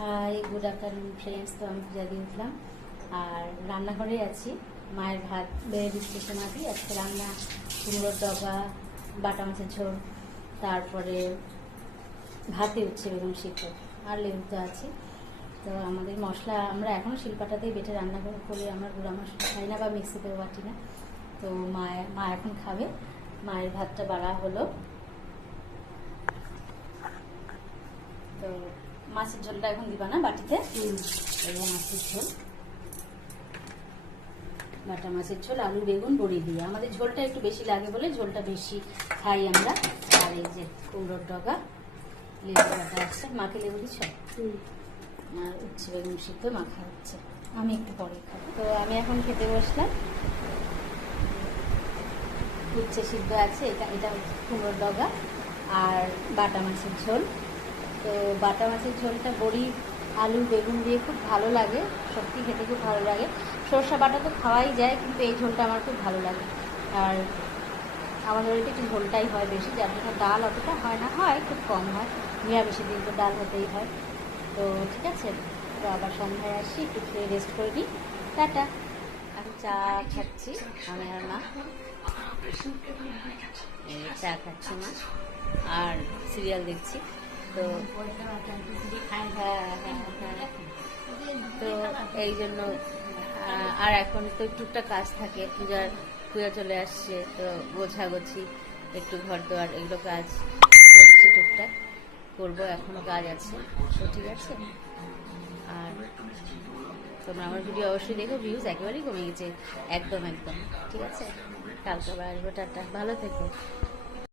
High, good afternoon friends. তো আমি পূজা দিয়ে উঠলাম আর রান্নাঘরে আছি। মায়ের ভাত বেড়ে ডিসকাশন আছি। আজকে রান্না কুমড়োর ডগা, বাটা মাছের ঝোল, তারপরে ভাতে উচ্ছে বেগুন সিদ্ধ আর লেবু তো আছে। তো আমাদের মশলা আমরা এখনও শিলপাটাতেই বেটে রান্না করি, আমরা গুঁড়া মশলা খাই না বা মিক্সিতেও বাটি না। তো মা এখন খাবে। মায়ের ভাতটা বাড়া হলো। তো মাছের ঝোলটা এখন দিবা না বাটিতে? এবং মাছের ঝোল, বাটা মাছের ঝোল, আলু বেগুন বড়ি দিয়ে। আমাদের ঝোলটা একটু বেশি লাগে বলে ঝোলটা বেশি খাই আমরা। আর এই যে কুমড়োর ডগা, লেবু বাটা আসছে। মাকে লেবু দিচ্ছ? আর উচ্ছে বেগুন সিদ্ধ মাখা হচ্ছে, আমি একটু পরে খাবো। তো আমি এখন খেতে বসলাম। উচ্ছে সিদ্ধ আছে, এটা কুমড়োর ডগা আর বাটা মাছের ঝোল। তো বাটা মাছের ঝোলটা বড়ি আলু বেগুন দিয়ে খুব ভালো লাগে, সত্যি খেতে খুব ভালো লাগে। সরষা বাটা তো খাওয়াই যায়, কিন্তু এই ঝোলটা আমার খুব ভালো লাগে। আর আমাদের বাড়িতে একটু ঝোলটাই হয় বেশি, যার জন্য ডাল অতটা হয় না, হয় খুব কম হয়। নিরামিষের দিন তো ডাল হতেই হয়। তো ঠিক আছে, তো আবার সন্ধ্যায় আসি, একটু খেয়ে রেস্ট করে নিই। টাটা। আমি চা খাচ্ছি, আমি আর মা চা খাচ্ছি মা, আর সিরিয়াল দেখছি। তো তো এই জন্য আর এখন তো টুকটাক কাজ থাকে, পূজা চলে আসছে, তো গোছাগুছি একটু ঘর দোয়ার এগুলো কাজ করছি, টুকটাক করবো, এখনো কাজ আছে। তো ঠিক আছে, আর তোমরা আমার ভিডিও অবশ্যই দেখো। ভিউজ একেবারেই কমে গেছে, একদম। ঠিক আছে, কালকে আবার আসবো। টাটা, ভালো থেকো।